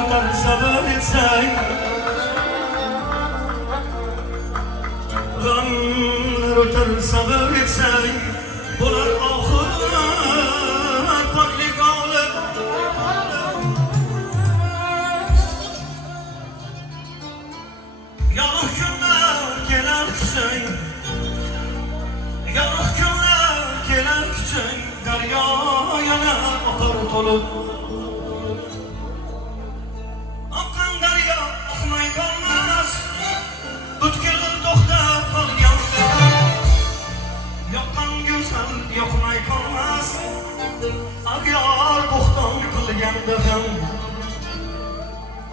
o'tar sabr etsang, g'amlar o'tar sabr etsang, bo'lar oxirat poklik olib. Yorug' kunlar kelar kuching, yorug' kunlar kelar kuching, daryo yana oqar to'lib. Oqqan daryo oqmay qolmas, butkul to'xtab qolganda. Yoqqan go'zal yoqmay qolmas, ag'yor bo'xton qilganda ham.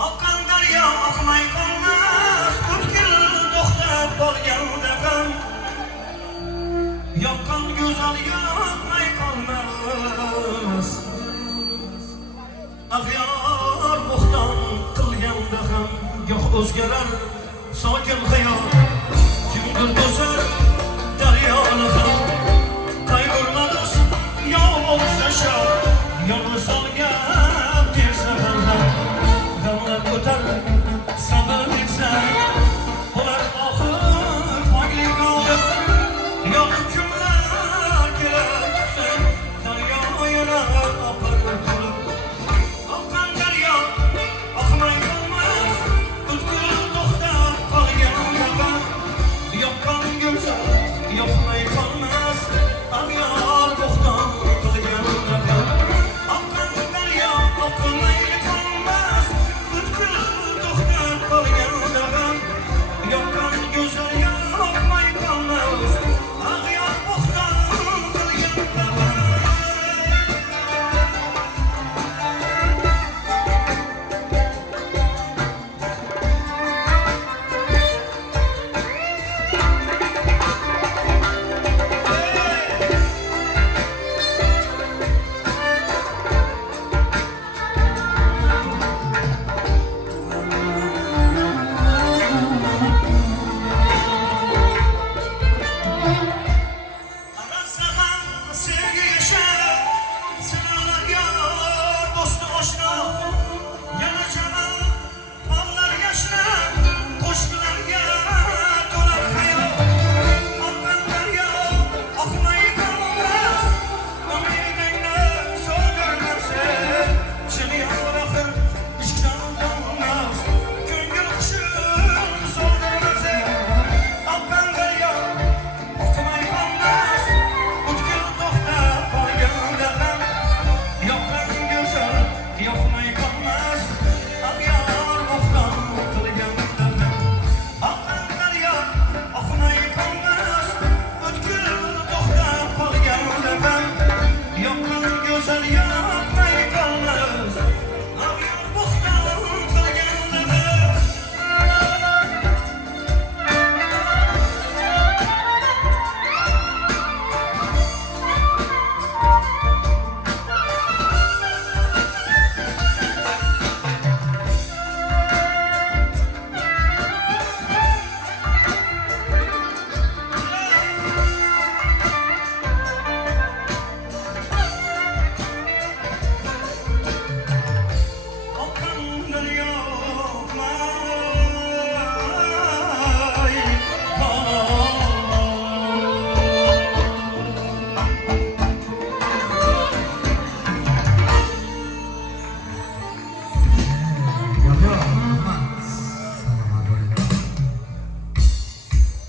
Oqqan daryo oqmay qolmas, butkul to'xtab qolganda ham. Yoqqan go'zal yoqmay qolmas, ag'yor bo'xton qilganda ham. Goh o'zgarar sokin hayot,